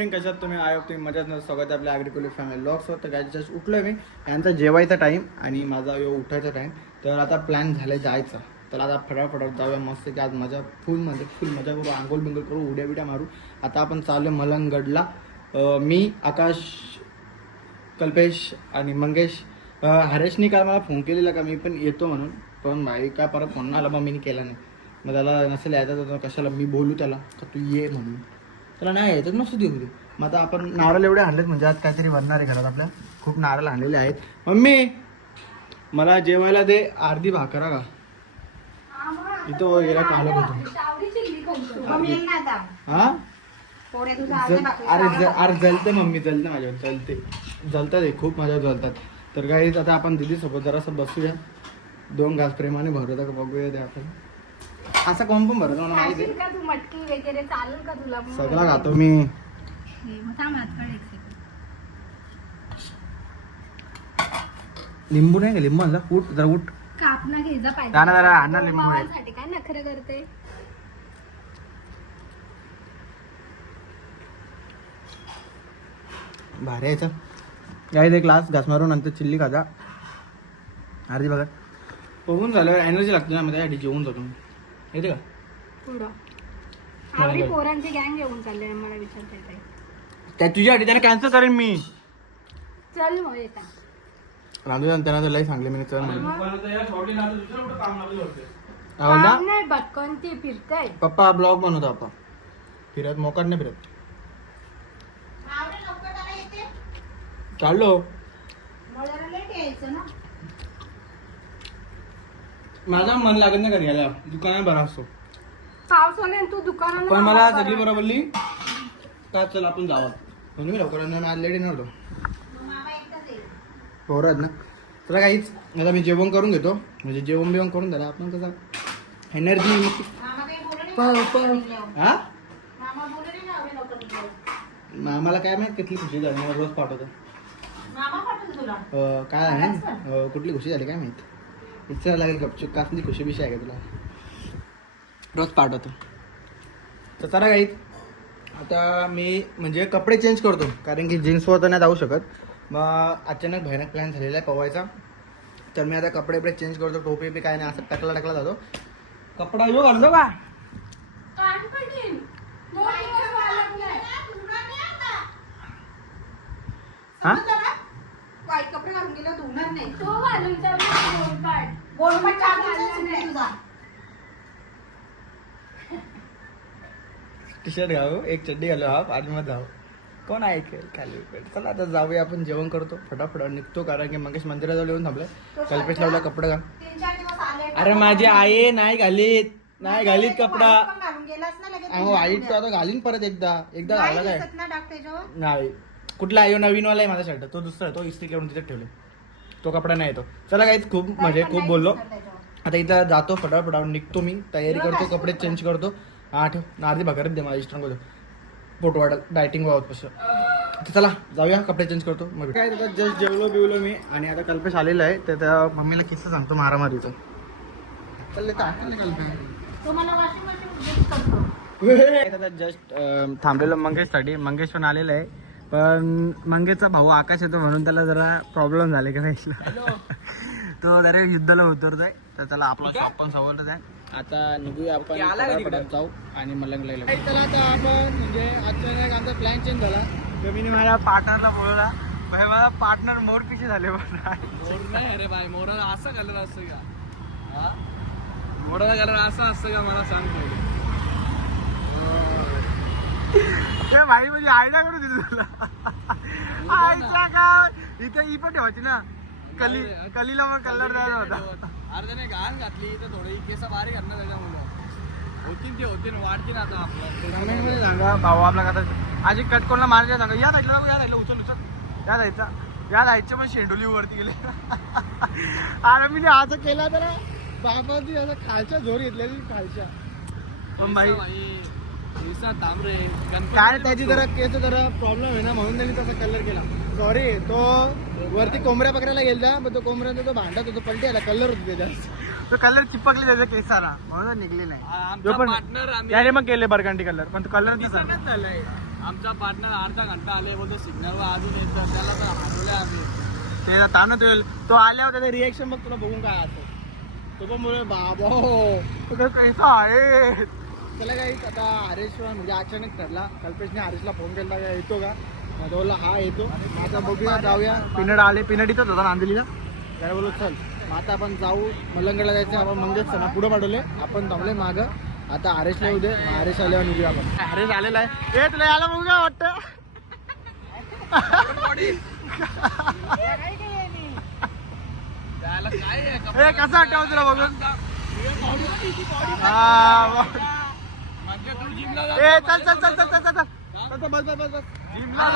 आहात तुम्ही? आयोग तुम्ही मजाच नसतो स्वागत आपल्या ॲग्रिकल्चर फॅमिली लॉक्स होतं काय जस्ट उठलो मी. यांचा जेवायचा टाईम आणि माझा यो उठायचा टाईम तर आता प्लॅन झालाय जायचा. तर आता फटाफट जाऊया मस्त की आज मजा फुल मजा फुल मजा करू आंघोळ बिंगोल करू उड्या बिड्या मारू. आता आपण चालू मलंगडला. मी आकाश कल्पेश आणि मंगेश. हरेशनी काल मला फोन केलेला का? मी पण येतो म्हणून. पण भाई काय परत फोन आला मग मी केला नाही. मग त्याला नसेल यायचा तर कशाला? मी बोलू त्याला. का तू ये म्हणून. त्याला नाही यायचं नसतं देऊ दे मग आता आपण नारळ एवढे आणलेत म्हणजे आज काहीतरी बनणार आहे घरात आपल्या. खूप नारळ आणलेले आहेत. मम्मी मला जेवायला दे अर्धी भाकरा का? इथं गेला कालत होतो. हा? अरे अरे जलते मम्मी जलते माझ्यावर जलते. जलतात हे खूप माझ्यावर जलतात. तर काही आता आपण दिदी सोबत जरासं बसूया. दोन घास प्रेमाने भरवता का बघूया ते आपण. असा कोण पण भरतो मला माहिती आहे. खाशील का तू मटकी वगैरे? चालेल का तुला? मग? सगळा खातो मी. हे, मग थांब हातकडे एक second. लिंबू नाही का? लिंबू आणला उठ जरा उठ. काप ना घे जा पाहिजे. जा ना जरा, आण ना लिंबू. भावांसाठी काय नखरं करते? भारी यायचं काय ते ग्लास घास मारून नंतर चिल्ली खाजा. अर्धी बघा. बघून झाल्यावर एनर्जी लागते ना मग त्यासाठी जेवून जातो मी. येते का? पुढं. आवडी पोरांची गँग घेऊन चालले मला विचारता येते त्या तुझ्यासाठी त्याने कॅन्सल करेन मी. चल मग येता. रांधू त्यांना तर लई सांगले मी चल म्हणून बोलता? काम नाही ती फिरताय. पप्पा ब्लॉग बनवतो आपण फिरत मोकाट नाही फिरत. चाललो. माझा मन लागत नाही घरी यायला दुकानात बरा असतो. पावसाने तू दुकानात पण मला सगळी बरोबर बोलली. का चल आपण जावं. म्हणून मी लवकर आज लेडी नव्हतो पोरं आहेत ना? तर काहीच आता मी जेवण करून घेतो. म्हणजे जेवण बिवण करून झालं. आपण कसं एनर्जी हा? मामाला काय माहीत किती खुशी झाली मला रोज पाठवतो. अं, काय आहे अं, कुठली खुशी झाली काय माहीत? विचारायला लागेल गपचूप. कसली खुशी बिशी आहे का तुला? रोज पाठवतो. तर चला काही आता मी म्हणजे कपडे चेंज करतो. कारण की जीन्सवर तर नाही जाऊ शकत. मग अचानक भयानक प्लॅन झालेला आहे पवायचा. तर मी आता कपडे बिपडे चेंज करतो. टोपी बी काय नाही असं टाकला टाकला जातो. कपडा यो घालतो का हा? कपडे घालून गेला धुणार नाही. तुझा. टी शर्ट घालू एक चड्डी घालू हा आतमध्ये जाऊ कोण ऐकेल खाली. चला आता जाऊया आपण जेवण करतो. फटाफट निघतो कारण की मंगेश मंदिराजवळ येऊन थांबलं कल्पेश लावला कपडा घाल. अरे माझी आई नाही घालीत. नाही घालीत कपडा. पण घालून गेलास ना लगेच अहो वाईट तो आता घालीन परत एकदा. एकदा नाही घाला काय? दिसत ना डाग त्याच्यावर नाही. कुठला आयो नवीन वाला आहे माझा शर्ट. तो दुसरा आहे, तो इस्त्री करून तिथे ठेवले. तो कपडा नाही येतो. चला काहीच खूप म्हणजे खूप बोललो. आता इथं जातो फटाफट फटाफट निघतो मी. तयारी करतो कपडे चेंज करतो. ठेव. अर्धी भाकरच दे मला होतो पोट वाढत डायटिंग कसं तर चला जाऊया कपडे चेंज करतो. मग काय जस्ट जेवलो बिवलो मी. आणि आता कल्पेश आलेला आहे. तर त्या मम्मीला किस्सा सांगतो मारामारीचं. चालले कल्पेश. तो मला वॉशिंग मशीन यूज करतो. आता जस्ट थांबलेलो मंगेशसाठी. मंगेश पण आलेला आहे. पण मंगेशचा भाऊ आकाश येतो म्हणून त्याला जरा प्रॉब्लेम झाले का नाही? तो जरा युद्धाला उतरत आहे तर त्याला आपला शॉप पण सवलत आहे. आता निघूया आपण पटापट जाऊ आणि मलंगला आता आपण म्हणजे अचानक आमचा प्लॅन चेंज झाला. मी माझ्या पार्टनरला बोलवला. भाई माझा पार्टनर मोर पिशे झाले मोर नाही अरे बाय मोराला असा कलर असतो का? मोराला कलर असा असतं का? मला सांग पहिले. ते भाई म्हणजे आयडिया करू दिली तुला. आईच्या गाव इथे ही पण ठेवायची ना. कली कलीला मग कलर द्यायचा होता. अरे त्याने घाण घातली तर थोडी केस बारीक करणार त्याच्यामुळं. होतीन ते होतीन वाढतीन आता कमेंट आपलं मध्ये सांगा भाऊ आपला कथा आजी कट कोणला मारायला सांगा. या जायला या जायला उचल उचल. या जायचा या जायचं पण शेंडोली वरती गेले. अरे मी असं केला तर बाबाची असं खालच्या जोर घेतलेली खालच्या. पण भाई काय त्याची जरा केस जरा प्रॉब्लेम आहे ना म्हणून त्यांनी तसा कलर केला. सॉरी तो वरती कोंबड्या पकडायला गेलता पण तो कोंबड्याचा तो भांडत होतो पलटी आला कलर होतो त्याच्यात. तो कलर चिपकले त्याच्या केसाला म्हणून निघले नाही तो पण त्याने मग केले बरगंडी कलर पण तो कलर झालाय. आमचा पार्टनर अर्धा घंटा आले बोलतो सिग्नलवर अजून येतं त्याला तर हरवले आम्ही. ते आता ना तो आल्यावर त्याचं रिएक्शन बघ तुला बघून काय असं तो पण बोल बाबा हो तो कैसा आहे? त्याला काही आता हरेश्वर म्हणजे अचानक ठरला. कल्पेशने हरेशला फोन केला का येतो का? बोलला हा येतो. आता बघूया जाऊया. पिनड आले पिनड इथंच होता नांदलीला त्याला बोललो चल मग आता आपण जाऊ मलंगडला जायचं आपण मंगेश सणा पुढे पाठवले आपण थांबले मागं. आता हरेशला येऊ दे मग हरेश आल्यावर निघूया आपण. हरेश आलेला आहे? ए तुला यायला बघू का वाटतं? कसा वाटतं तुला बघून? हा, वा. म्हणजे तू जिमला ए चल चल चल चल चल चल. चल चल, बस बस बस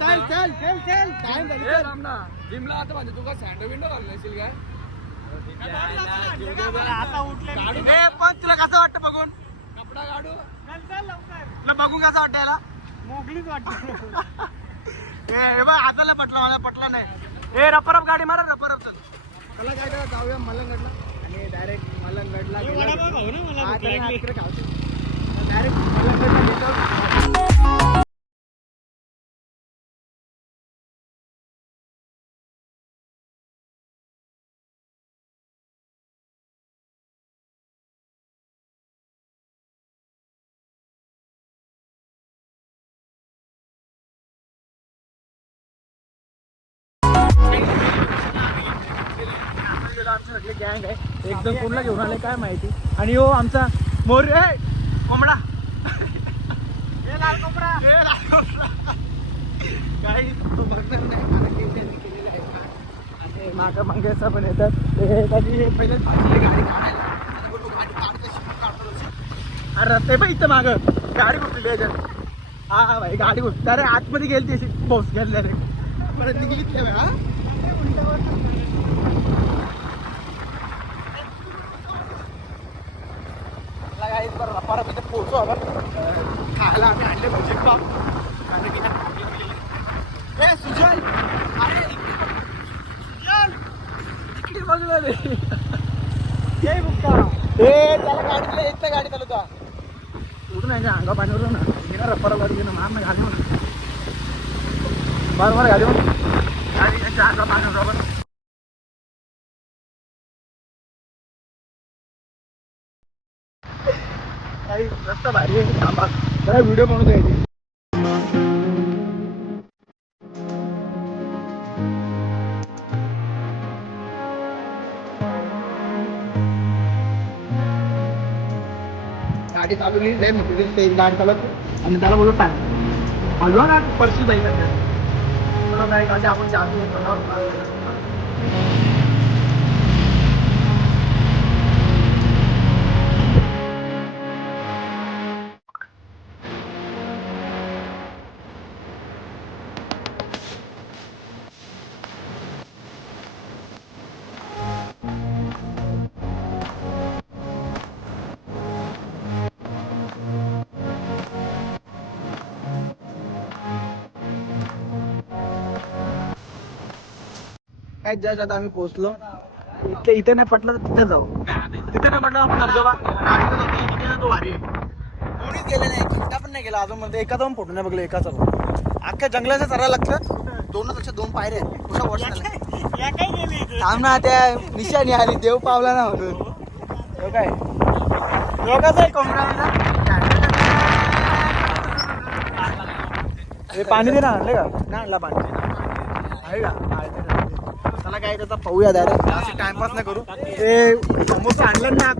चल चल चल चल टाइम झाली ना. जिमला आता म्हणजे तू का सँडो विंडो घालून असेल काय आता उठले ए पण तुला कसं वाटतं बघून? कपडा काढू. तुला बघून कसं वाटतं याला? वाटत. ए बघ हाताला पटला मला पटला नाही. ए रपरप गाडी मारा रपरप चल त्याला काय करा जाऊया मलंगडला. आणि डायरेक्ट मलंगडला डायरेक्ट मलंगडला गेलो गँग आहे एकदम कोणला घेऊन आले काय माहिती आणि हो आमचा मोर कोंबडा? लाल कोंबडा. ए लाल कोंबडा. काही बघणार नाही. केलेलं आहे. का. आणि मागं मंगेशचा पण येतात. ते कधी हे पहिले भाजली गाडी काढायला. अरे ते पण इथं मागं. गाडी कुठली याच्यात हा हा भाई गाडी कुठली अरे आतमध्ये गेली ती पाऊस गेले रे. परत निघली ते हा? आहे तर परत तिथे पोहोचू आपण खायला आम्ही आणले भजी पाप आणि तिथे हे सुजल अरे सुजल इकडे बघलं रे हे बुक्का हे त्याला गाडीतलं एक गाडी चालू होता उठून आहे अंगा पाण्यावरून ना। रप्परा गाडी घेणं माम घाली म्हणून बरोबर घाली म्हणून गाडी घ्यायच्या अंगा पाण्यावर काही रस्ता भारी आहे थांबा. जरा व्हिडिओ बनवतो याची गाडी चालवली नाही मोठी ते गाडी चालत आणि त्याला बोलतो टाइम हलवा ना परशी जाईल आपण जातो. काय जस्ट आता आम्ही पोहोचलो. इथे इथे नाही पटलं तर तिथे जाऊ. तिथे नाही पटलं आपण धबधबा कोणीच गेले नाही. एकटा पण नाही गेला. अजून म्हणते एका जाऊन फोटो नाही बघले एका पण अख्ख्या जंगलाच्या चरा लागतं दोनच लक्ष दोन पायऱ्या आहेत. कुठं वर्ष झालं थांब ना त्या निशाणी आली. देव पावला ना म्हणून हो काय? योगाच आहे कोंबडा पाणी दे ना आणले का? नाही आणला पाणी. आहे का? काय त्याचा पाहूया डायरेक्ट असे टाइमपास नाही करू. ते समोसा आणलं ना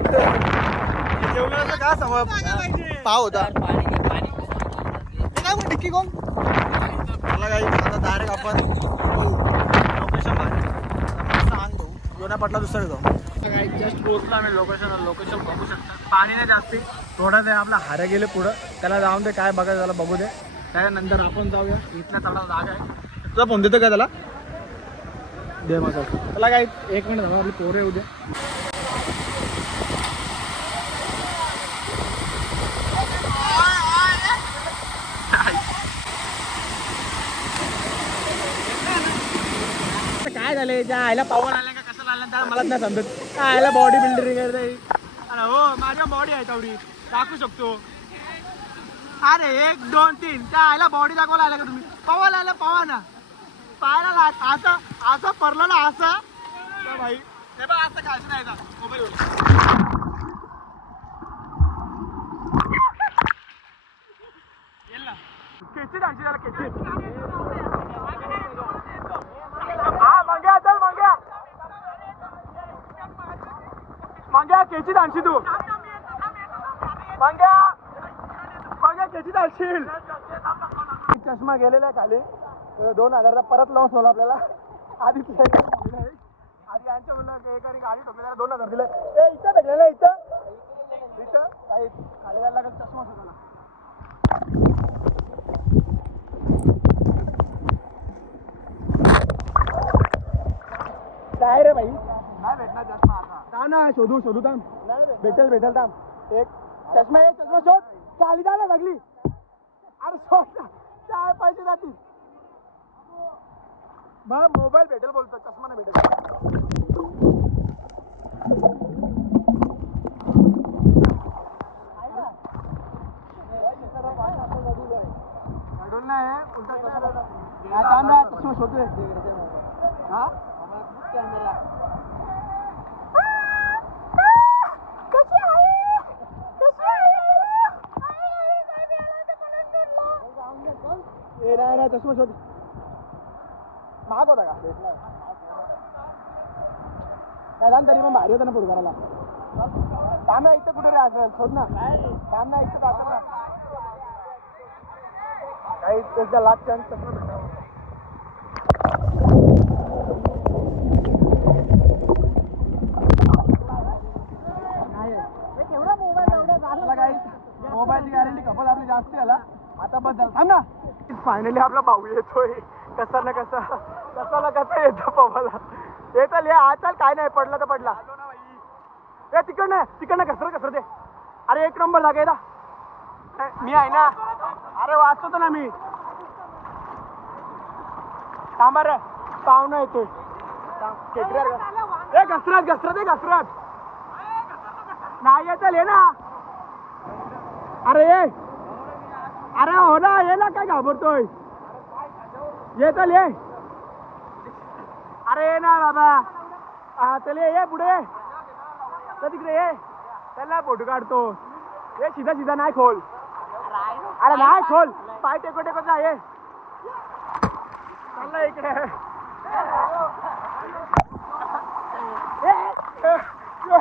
असं का समोर पाव होता? काय डिक्की कोण? चला काही आता डायरेक्ट आपण लोकेशन सांग भाऊ. पटला दुसरं जाऊ काय जस्ट पोहोचलो आम्ही लोकेशन लोकेशन बघू शकता. पाणी नाही जास्ती. थोडं ते आपला हारे गेले पुढं. त्याला जाऊन दे काय बघायचं त्याला बघू दे. त्यानंतर आपण जाऊया. इथल्या थोडा जागा आहे. तुला फोन देतो का त्याला? दे माझा. त्याला काय एक मिनिट झालं आपली पोरं येऊ काय झालं त्या आयला पावन आल्या का कसं आलं? त्या मला नाही समजत. काय आयला बॉडी बिल्डर आहे अरे हो माझ्या बॉडी आहे तेवढी. दाखवू शकतो. अरे एक दोन तीन. त्या आयला बॉडी दाखवायला आला का तुम्ही? पवायला आला पवा ना पाहायला लाग असं असं पडलं ना असं भाई हे बघ असं खायचं नाही का मोबाईल केची डान्सी जरा केची हा मांग्या चल मांग्या मांग्या केची डान्सी तू. मांग्या मांग्या केची डान्सील चष्मा गेलेला आहे खाली. दोन हजारचा परत लॉस होला आपल्याला. आधी आधी यांच्या म्हणलं एकाने गाडी ठोकली दोन हजार दिले. ए इथं भेटलेलं इथं. इथं? काही खाली जायला लागत चष्मा सुद्धा काय रे भाई नाही भेटणार चष्मा आता. थांब ना शोधू शोधू थांब. भेटेल भेटेल थांब. एक चष्मा आहे चष्मा शोध. खाली जा ना लागली अरे शोध ना. काय पैसे जातील. मग मोबाईल भेटेल बोलतो चष्मा नाही भेटेल. नाही उलटा चष्मा. थांब ना, चष्मा शोधतोय. हा? ए नाही नाही चष्मा शोध. महाग होता का नाही थांब तरी मग भारी होता ना पुढे करायला थांब ना इथं कुठे रे असेल शोध ना थांब ना इथं असेल ना काही एकदा लास्ट चान्स मोबाईलची गॅरंटी कपल आपली जास्त आला आता बदल थांब ना फायनली आपला भाऊ येतोय कसा ना कसा कसा ना कसा येतो पवाला येतो ले आचाल काय नाही पडला तर पडला. ए तिकडनं तिकडनं घसर घसर दे. अरे एक नंबर जागा ना मी आहे ना? अरे वाचतो ना मी. थांबा रे पाहुणा येतोय ग- ए घसरत घसरत ए घसरत. नाही येत ये ना. अरे ये अरे हो ना ये ना काय घाबरतोय? ये चल ये अरे ये ना बाबा हा चल ये ये पुढे चल तिकडे ये त्याला फोटो काढतो ये सीधा सीधा नाही खोल अरे नाही खोल पाय टेको टेको जा ये चालला इकडे ए, ए, ए, ए,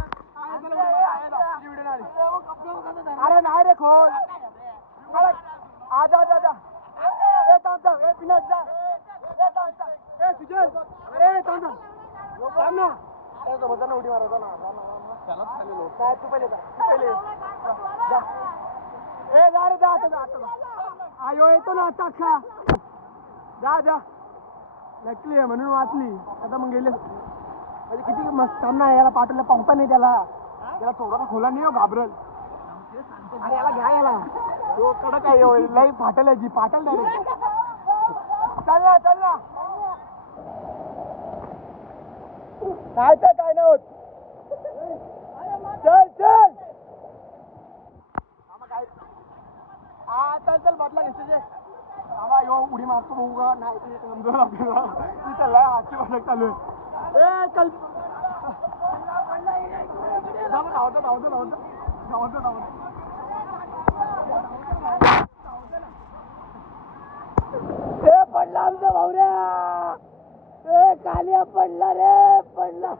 नाही. रे खोल. अरे आजा आजा आजा. ए थांब थांब. ए पिनट जा. ए थांब थांब. ए सुजल ए थांब थांब. थांब ना. त्यासोबत ना उडी मारवतो ना. त्याला काय तू पहिले जा. तू पहिले. ये. जा. ए जा रे जा आता जा आता जा. आयो येतो ना आता अख्खा. जा जा. नकली आहे म्हणून वाचली. आता मग गेले. म्हणजे किती मस्त थांब ना याला पाठवलं. पावता नाही त्याला. त्या चोराला खोला नाही हो घाबरल. अरे याला घ्या याला. तो कडक आहे हो, लई फाटल आहे जी फाटल डायरेक्ट चल ना चल ना. काय तर काय नाही होत. चल चल. आम्हा काय? हा चल चल बदला घेतो बाबा यो उडी मारतो बघू का. नाही ते समजून आपल्याला. तिथं लय आजची बदल चालू आहे. ए चल. धावतो धावतो ए पडला आमचा भावऱ्या. ए कालिया पडला रे पडला.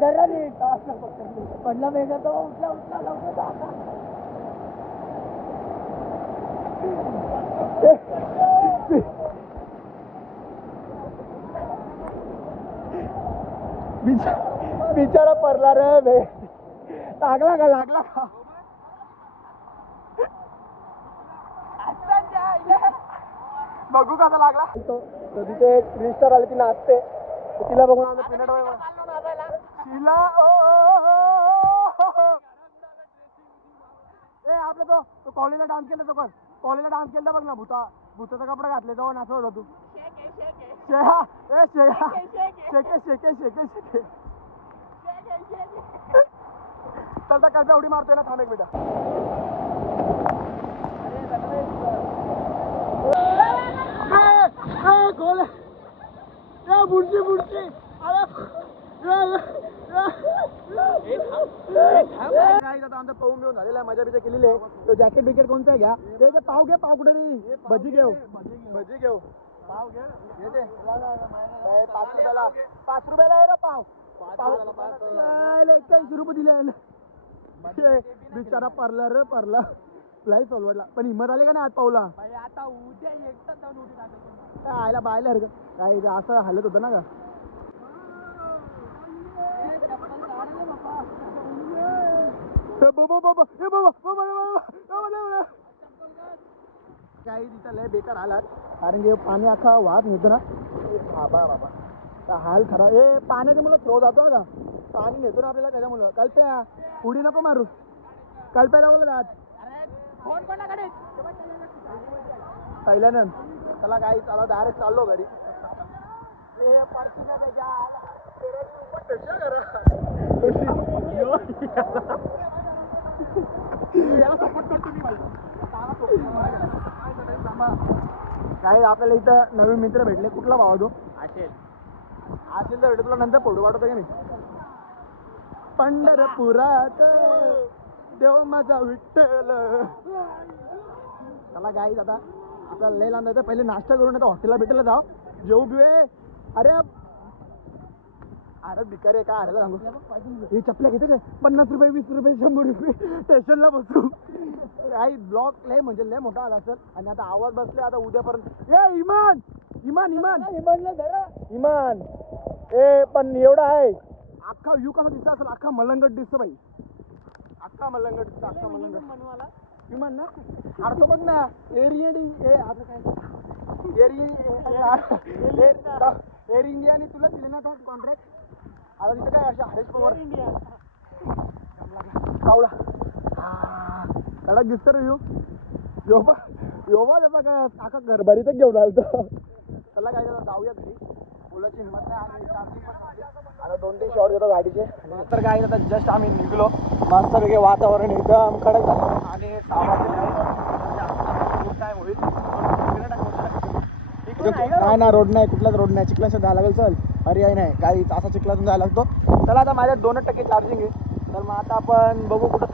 धरा रे पडला वेगळा तो उठला उठला लवकर बिचारा पडला रे लागला का लागला का? बघू कसा लागला. तर तिथे एक थ्री स्टार आली ती नाचते. तिला बघून आम्ही पिनट ओ. ए आपला तो तो कॉलेजला डान्स केला तो कर कॉलेजला डान्स केला बघ ना भूता भूताचा कपडा घातले तो नाचत होता तू. शेहा ए शेहा शेके शेके शेके शेके चलता कल्प्या उडी मारतोय ना थांब एक मिनिट गोल बुडची बुडची अरे काय आता आमचा पाहून घेऊन झालेला आहे मजा बिजा केलेली आहे तो जॅकेट बिकेट कोणतं आहे घ्या ते पाव घे पाव कुठे नाही भजी घेऊ भजी घेऊ पाव घे. पाच रुपयाला. पाच रुपयाला आहे रे पाव. पाव एक्क्याऐंशी रुपये दिले बिचारा परला रे परला लय सोलवडला पण हिंमत आली का नाही आज पावला आता उद्या आयला बायला हरकत. काय असं हालत होतं ना का? बाबा बाबा बाबा बाबा बाबा. काही तिथं लय बेकार आलात कारण की पाणी अख्खा वाहत नेतो ना. ए बाबा बाबा. तर हाल खराब. ए पाण्याच्या मुलं थ्रो जातो का? पाणी नेतो ना आपल्याला त्याच्यामुळं कल्प्या उडी नको मारू. कल्प्या जाऊ जात पहिल्यानं. त्याला काही चालव डायरेक्ट चाललो घरी. ए, पडती ना त्याच्या. कशा काय आपल्याला इथं नवीन मित्र भेटले. कुठला भावा तू? असेल असेल तर भेटू तुला नंतर फोटो पाठवतो का मी? पंढरपुरात देव माझा विठ्ठल. चला गाईज आता आपल्याला लय लांब जायचं पहिले नाश्ता करून आता हॉटेलला भेटायला जाऊ. जेऊ बिवे अरे अरे भिकारी काय अरे सांगू हे चपल्या घेते काय पन्नास रुपये वीस रुपये शंभर रुपये स्टेशनला बसू काही ब्लॉक लय म्हणजे लय मोठा आला असेल आणि आता आवाज बसले आता उद्यापर्यंत ए इमान इमान इमान इमान ए पण एवढा आहे अख्खा व्ह्यू कसा दिसत असेल अख्खा मलंगट दिसतो बाई अख्खा मलंगट दिसतो अख्खा मलंगट विमान ना अरे तो बघ ना एरियडी ए आता काय एरिया एअर इंडियाने तुला दिले ना तो कॉन्ट्रॅक्ट आता तिथं काय अशा हरेश पवार? इंडिया कावला कडक दिसतो रे यो योबा योबा त्याचा काय अख्खा घरभरीतच घेऊन आलतो. त्याला काय झालं जाऊया घरी. बोलायची हिंमत नाही आणि. आता दोन तीन शॉट घेतो गाडीचे. नंतर काय आता जस्ट आम्ही निघलो. मस्त वेगळे वातावरण एकदम कडक झालं. आणि टाइम होईल. नाही ना रोड? नाही. कुठलाच रोड नाही. चिखलाचं जायला लागेल चल. पर्याय नाही. गाडी असा चिखलातून जायला लागतो. चला आता माझ्या दोनच टक्के चार्जिंग आहे. तर मग आता आपण बघू कुठं